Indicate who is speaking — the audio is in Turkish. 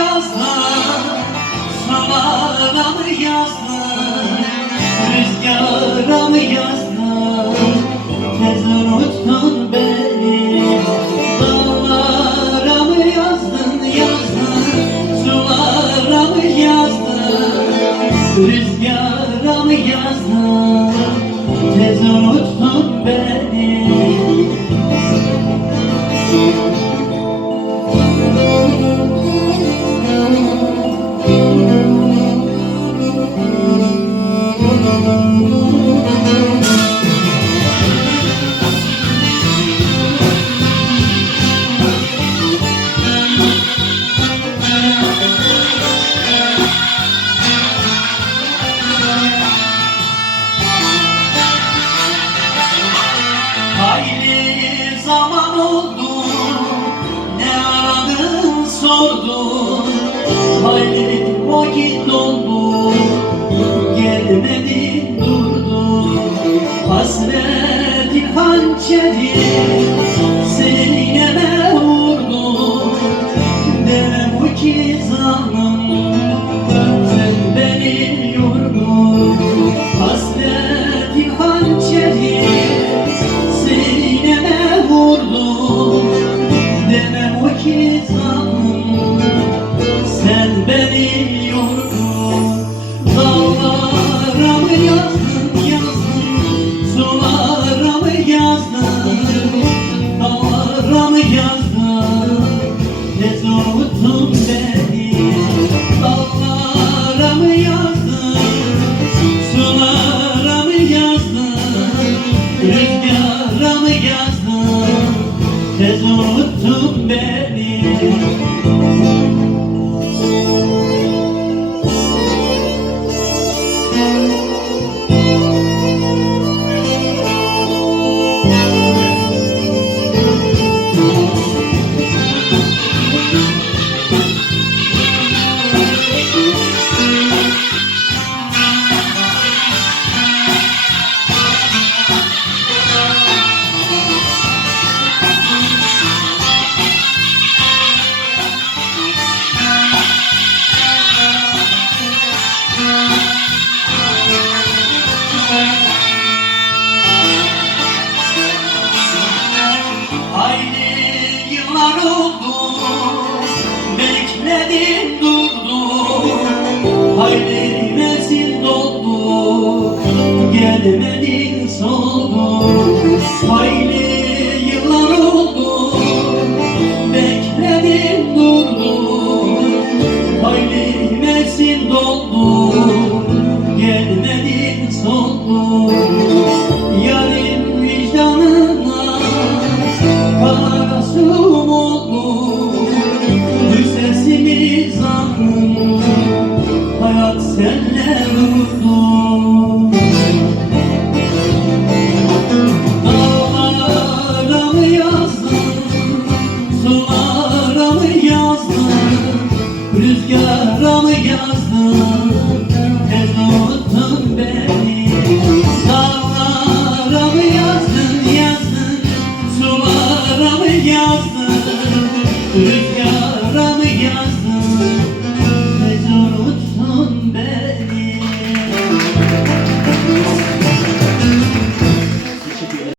Speaker 1: yazdın Sulara mı mı yazdın Tez unuttun beni? Dağlara yazdın yazdın Sulara mı yazdın? Rüzgara mı yazdın? Tez unuttun beni sordun Hayli vakit oldu Gelmedin durdun. Hasretin hançeri Sen unuttun beni. Müzik demedin soldu Hayli yıllar oldu. Bekledim durdum Hayli mevsim doldu. Gelmedin soldu Yarın vicdanına Karasım oldu. Duy sesimi zanım Hayat senle vurdu so long.